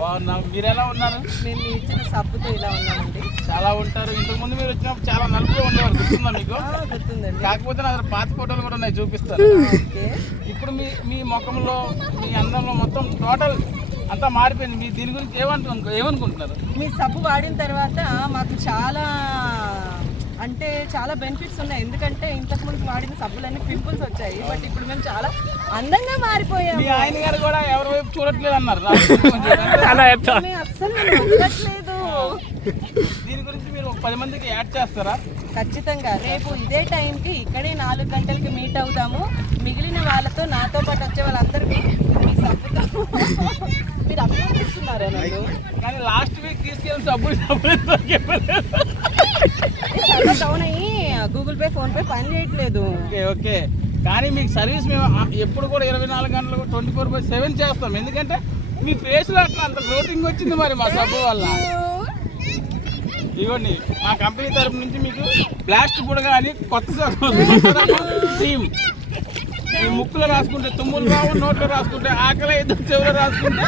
బాగున్నాం. మీరు ఎలా ఉన్నారు? మేము ఇచ్చిన సబ్బుతో ఇలా ఉన్నామండి. చాలా ఉంటారు. ఇంతకు ముందు మీరు వచ్చినప్పుడు చాలా నలుపుగా ఉండేవారు, గుర్తుందా మీకు? గుర్తుందండి. కాకపోతే నా దగ్గర పాత ఫోటోలు కూడా ఉన్నాయి, చూపిస్తారు. ఇప్పుడు మీ ముఖంలో, మీ అందంలో మొత్తం టోటల్ అంతా మారిపోయింది. మీ దీని గురించి ఏమనుకుంటున్నారు? మీ సబ్బు వాడిన తర్వాత మాకు చాలా బెనిఫిట్స్ ఉన్నాయి. ఎందుకంటే ఇంతకు ముందు వాడిన సబ్బులన్నీ పింపుల్స్ వచ్చాయి, బట్ ఇప్పుడు మేము చాలా అందంగా మారిపోయాము. మీ ఆయన గారు కూడా ఎవరి వైపు చూడట్లేదు అన్నారు. అస్సలు వదలట్లేదు. దీని గురించి మీరు 10 మందికి యాడ్ చేస్తారా? ఖచ్చితంగా. రేపు ఇదే టైంకి ఇక్కడే 4 గంటలకి మీట్ అవుతాము. మిగిలిన వాళ్ళతో, నాతో పాటు వచ్చే వాళ్ళందరికీ మీ సబ్బుతో మీరు అభినందిస్తున్నారా నన్ను? కానీ లాస్ట్ వీక్ తీసుకెళ్ళి సబ్బులు డౌన్ అయ్యి గూగుల్ పే, ఫోన్ పే పని చేయట్లేదు. ఓకే. కానీ మీకు సర్వీస్ మేము ఎప్పుడు కూడా 24 గంటలు 24/7 చేస్తాం. ఎందుకంటే మీ ఫేస్లో అట్లా అంత గ్రోతింగ్ వచ్చింది మరి మా సబ్బు వల్ల. ఇవ్వండి, మా కంపెనీ తరపు నుంచి మీకు బ్లాస్ట్ బుడగా అని కొత్త సబ్బు టీమ్. ఈ ముక్కులో రాసుకుంటే తుమ్ములు రావు, నోట్లో రాసుకుంటే ఆకలి, చెవులో రాసుకుంటే